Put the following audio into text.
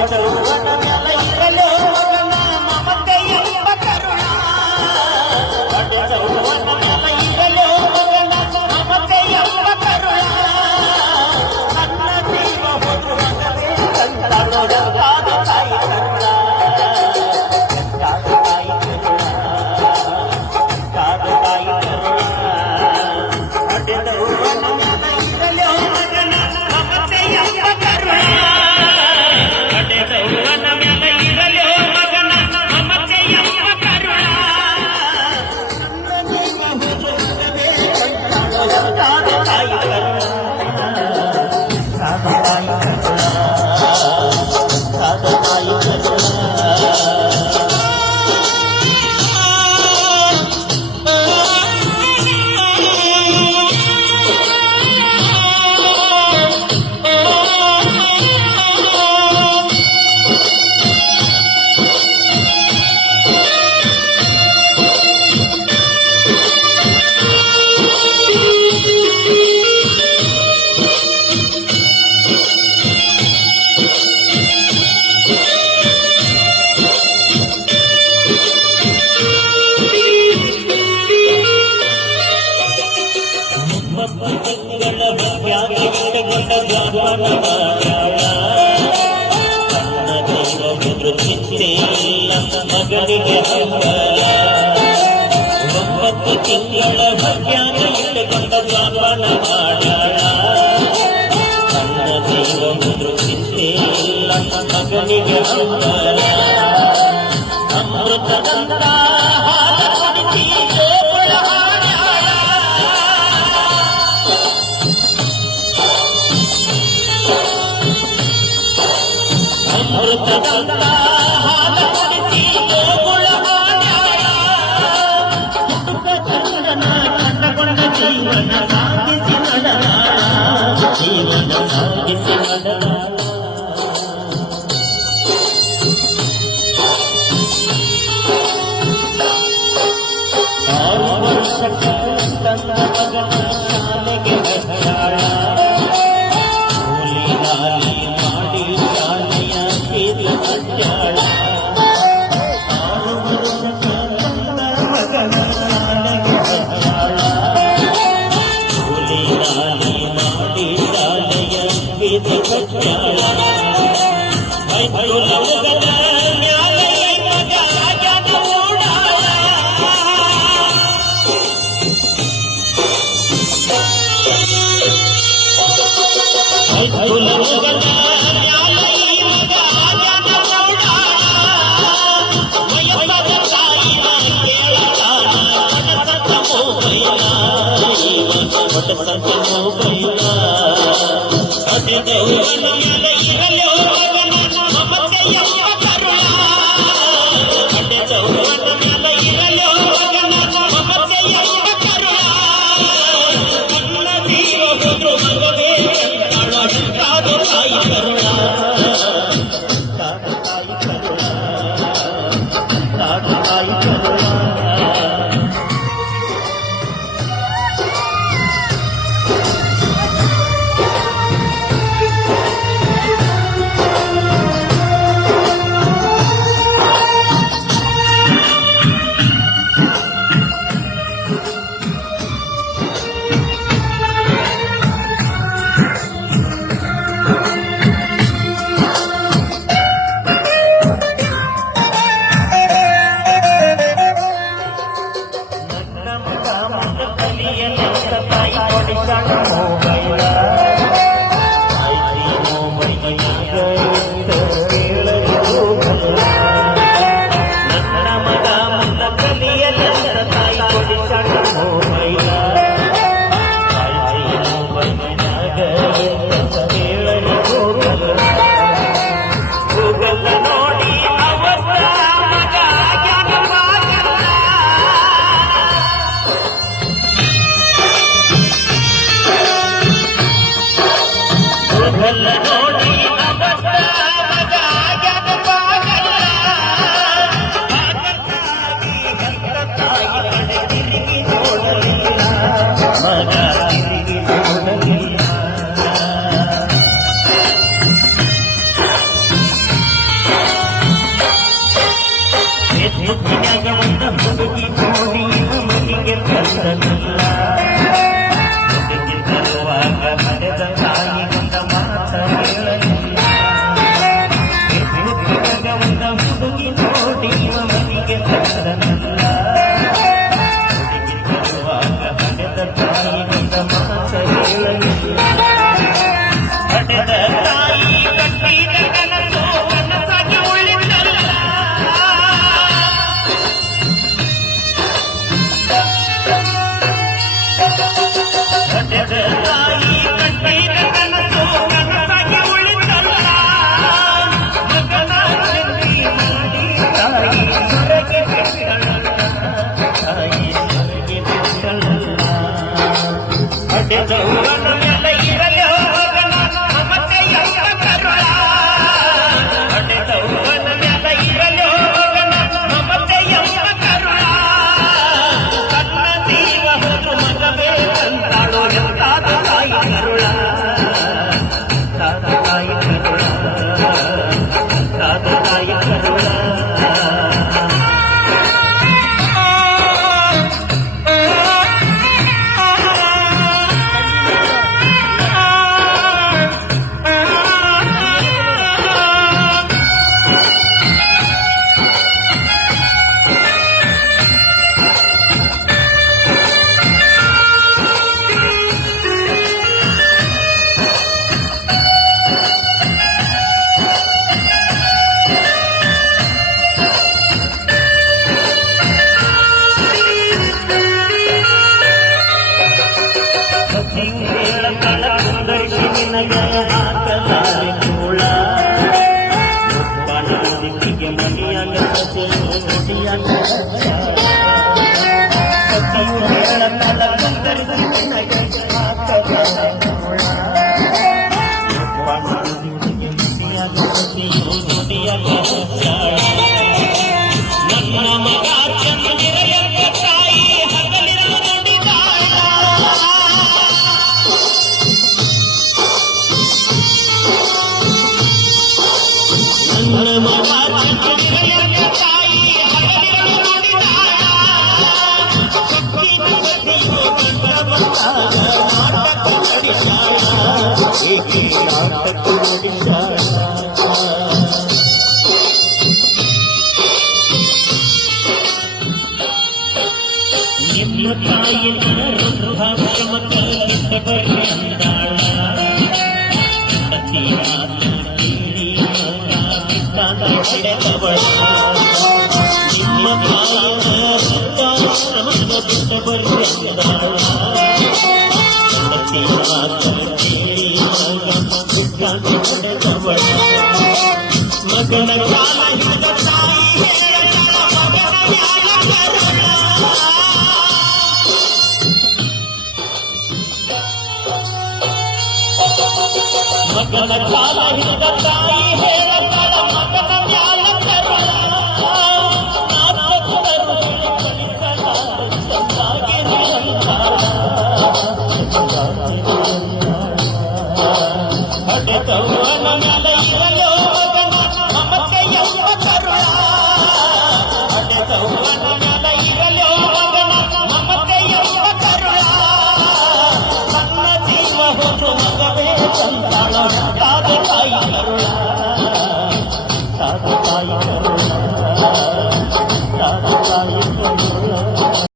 ಪಡೆದವನ ಮ್ಯಾಲ ಇರಲು ಮಗನ ಮಮತೆ ಎಂಬ ಕರುಣ ಪಡೆದವನ ಮ್ಯಾಲ ಇರಲು ಮಗನ ಮಮತೆ ಎಂಬ ಕರುಣ ನನ್ನ ಜೀವ ಹೋಗುವಂತೆ ಕಂಡಾಗ ತಾಯಿ ಕರುಣ ಮಗನಿಗೆ ಹಂಬಲ 9 ತಿಂಗಳ ಭಾಗ್ಯಾನ ಇಟ್ಟುಕೊಂಡ ದ್ವಾಪನ ಮಾಡಾಳ ತನ್ನ ಜೀವ ದೃಷ್ಟಿಲ್ಲ ಮಗನಿಗೆ ಹಂಬಲ ಅಮೃತದಂತ ಹಾಲ ಕುಡಿಸಿ ಗೋಕುಲ ಹಾಡ್ಯಾಳ ಅಮೃತದಂತ ಜೀವನ ಸಾಗಿಸಿ ನಡೆದಾಳ 6 ವರ್ಷಕ್ಕೆ ತನ್ನ ಮಗನ ಶಾಲೆಗೆ ಹಚ್ಚಾಳ ಕೂಲಿ ನಾಲಿ ಮಾಡಿ ಶಾಲೆಯ ಫೀಸ್ ಕಟ್ಟಾಳ 6 ವರ್ಷಕ್ಕೆ ತನ್ನ ಮಗನ ಶಾಲೆಗೆ ಹಚ್ಚಾಳ ಸತಿಯು ಹೇಳತಲ ಕುಂದರಿಸಿ ನಿನಗೆ ಹಾಕದ ನನ್ನ ಮಗ ಚಂದಿರಯ್ಯಪ್ಪ ತಾಯಿ ಹಗಲಿರಲು ನುಡಿದಾಳ ನನ್ನ ಮಗ ಚಂದಿರಯ್ಯಪ್ಪ ತಾಯಿ ಹಗಲಿರಲು ನುಡಿದಾಳ ಸಕ್ಕಿನ ಸತಿಯು ನಾಟಕ ನಡೆಸಾಳ ಏಕೆ ನಾಟಕ ನಡೆಸಾಳ ನಿನ್ನ ತಾಯಿನ ರುದ್ರಾಕ್ಷಮಕ ಬರೆ ಅಂದಾಳ ಅತಿ ಹೊಡೆದವಳ ನಿಮ್ಮ ತಾಯಿನ ರುದ್ರಾಕ್ಷಮಕ ಬರೆ ಅಂದಾಳ ಅತಿ ಹೊಡೆದವಳ ಮಗನ ಕಾಲ ಹಿಡಿದ ತಾಯಿ ಹೇಳಗಳ ಮಗನ ಜ್ಞಾನ ಕರುಣ ಮಗನ ಕಾಲ ಹಿಡಿದ ತಾಯಿ ಹೇಳಗಳ ಮಗನ ಮ್ಯಾಲ ಕರುಣ ನಾಸಕರು ಕಲಿಸಲಾಗಿ ಹಡೆದವನ ಮ್ಯಾಲ ಇರಲು ಮಗನ ಮಮತೆ ಎಂಬ ಕರುಣ ಹಡೆದವನ ಮ್ಯಾಲ ಇರಲು ಮಗನ ಮಮತೆ ಎಂಬ ಕರುಣ ನನ್ನ ಜೀವ ಹೋದು ಮಗವೇ ಸಂತಾನ ತಾದ ತಾಯಿ ಕರುಣ ತಾದ ತಾಯಿ ಕರುಣ